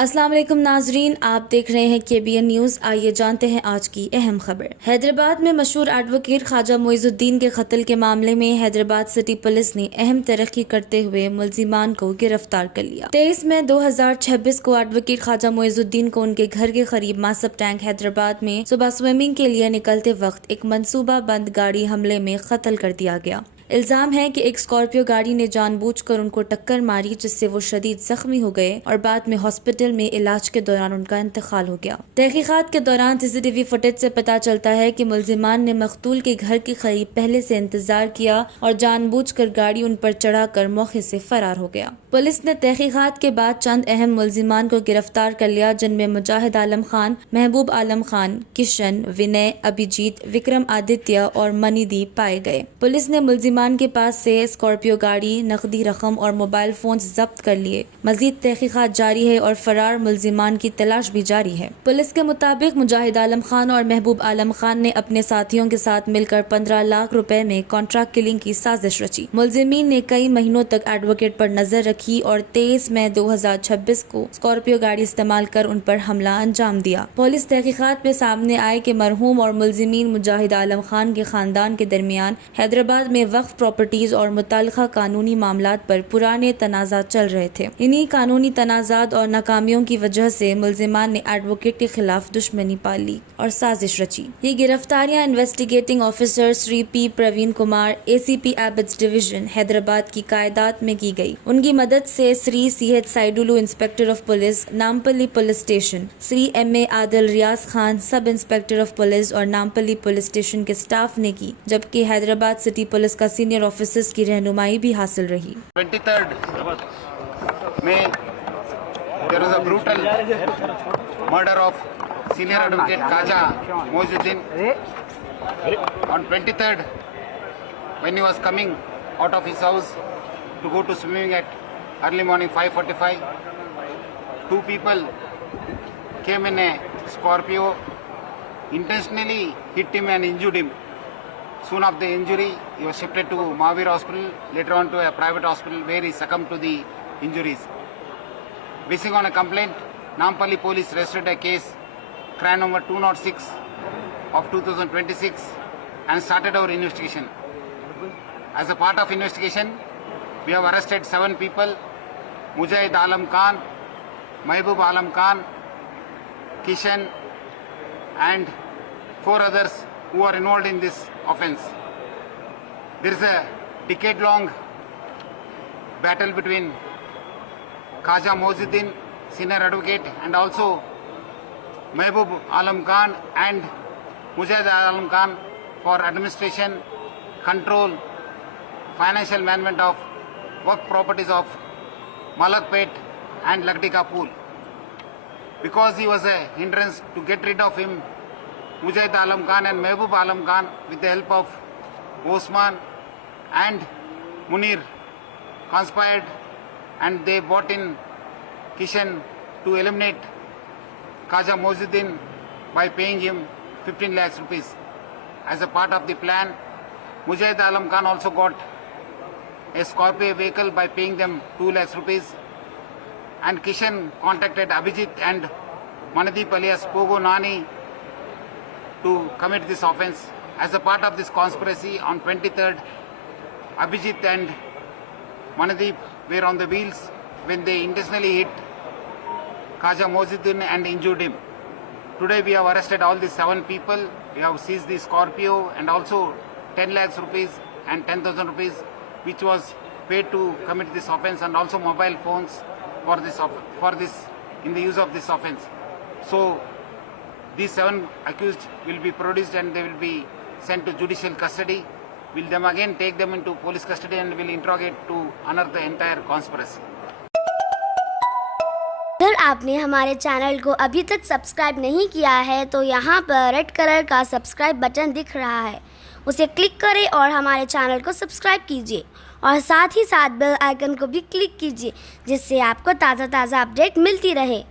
अस्सलाम वालेकुम नाजरीन, आप देख रहे हैं KBN न्यूज़। आइए जानते हैं आज की अहम खबर। हैदराबाद में मशहूर एडवोकेट ख्वाजा मोइजुद्दीन के कत्ल के मामले में हैदराबाद सिटी पुलिस ने अहम तरक्की करते हुए मुलजिमान को गिरफ्तार कर लिया। 23 मई 2026 को एडवोकेट ख्वाजा मोइजुद्दीन को उनके घर के करीब मासब टैंक हैदराबाद में सुबह स्विमिंग के लिए निकलते वक्त एक मंसूबा बंद गाड़ी हमले में कत्ल कर दिया गया। इल्जाम है कि एक स्कॉर्पियो गाड़ी ने जानबूझकर उनको टक्कर मारी, जिससे वो शदीद जख्मी हो गए और बाद में हॉस्पिटल में इलाज के दौरान उनका इंतकाल हो गया। तहकीकात के दौरान CCTV फुटेज से पता चलता है कि मुलजिमान ने मकतूल के घर के करीब पहले से इंतजार किया और जानबूझकर गाड़ी उन पर चढ़ाकर मौके से फरार हो गया। पुलिस ने तहकीकात के बाद चंद अहम मुलजिमान को गिरफ्तार कर लिया, जिनमें मुजाहिद आलम खान, महबूब आलम खान, किशन, विनय, अभिजीत, विक्रम आदित्य और मनीदीप पाए गए। पुलिस ने मुलजिमान के पास से स्कॉर्पियो गाड़ी, नकदी रकम और मोबाइल फोन जब्त कर लिए। मजीद तहकीकात जारी है और फरार मुलजिमान की तलाश भी जारी है। पुलिस के मुताबिक मुजाहिद आलम खान और महबूब आलम खान ने अपने साथियों के साथ मिलकर 15 लाख रुपए में कॉन्ट्रैक्ट किलिंग की साजिश रची। मुलजिमीन ने कई महीनों तक एडवोकेट पर नजर रखी और 23 मई 2026 को स्कॉर्पियो गाड़ी इस्तेमाल कर उन पर हमला अंजाम दिया। पुलिस तहकीकात में सामने आए कि मरहूम और मुलजिमीन मुजाहिद आलम खान के खानदान के दरमियान हैदराबाद में वक्फ प्रॉपर्टीज और मुताल्लिका कानूनी मामलात पर पुराने तनाज़ात चल रहे थे। इन्हीं कानूनी तनाज़ात और नाकामियों की वजह से मुलजिमान ने एडवोकेट के खिलाफ दुश्मनी पाली और साजिश रची। ये गिरफ्तारियां investigating officer Shri P Praveen Kumar, ACP Abids division Hyderabad की कायदात में की गई। उनकी मदद से Shri CH Saidulu inspector of police Nampally police station, Shri MA Adil Riyaz Khan sub inspector of police और नामपल्ली पुलिस स्टेशन के स्टाफ ने की, जबकि हैदराबाद सिटी पुलिस का सीनियर ऑफिसर्स की रहनुमाई भी हासिल रही। 23rd May, there was a brutal murder of senior advocate Khaja Moizuddin. On 23rd, when he was coming out of his house to go to swimming at early morning 5:45, two people came in a Scorpio, intentionally hit him and injured him. Soon after the injury, he was shifted to Mahavir Hospital, later on to a private hospital where he succumbed to the injuries. Basing on a complaint, Nampally police registered a case, crime number 206 of 2026, and started our investigation. As a part of investigation, we have arrested 7 people: Mujahid Alam Khan, Mahbub Alam Khan, Kishan, and 4 others who are involved in this offence. There is a decade-long battle between Khaja Moizuddin, senior advocate, and also Mahbub Alam Khan and Mujahid Alam Khan for administration, control, financial management of work properties of Malakpet and Lakdika Pool. Because he was a hindrance to get rid of him, Mujahid Alam Khan and Mahbub Alam Khan, with the help of Osman and Munir, conspired, and they brought in Kishan to eliminate Khaja Moizuddin by paying him 15 lakhs rupees. As a part of the plan, Mujahid Alam Khan also got a Scorpio vehicle by paying them 2 lakhs rupees, and Kishan contacted Abhijit and Manadeep alias Pogo Nani to commit this offence. As a part of this conspiracy, on 23rd, Abhijit and Manadeep were on the wheels when they intentionally hit Khaja Moizuddin and injured him. Today we have arrested all these 7 people. We have seized the Scorpio and also 10 lakhs rupees and 10,000 rupees, which was paid to commit this offence, and also mobile phones for this in the use of this offence. So these 7 accused will be produced and they will be sent to judicial custody. We'll them again take them into police custody and will interrogate to unearth the entire conspiracy. अगर आपने हमारे चैनल को अभी तक सब्सक्राइब नहीं किया है तो यहाँ पर रेड कलर का सब्सक्राइब बटन दिख रहा है, उसे क्लिक करें और हमारे चैनल को सब्सक्राइब कीजिए और साथ ही साथ बेल आइकन को भी क्लिक कीजिए, जिससे आपको ताज़ा अपडेट मिलती रहे।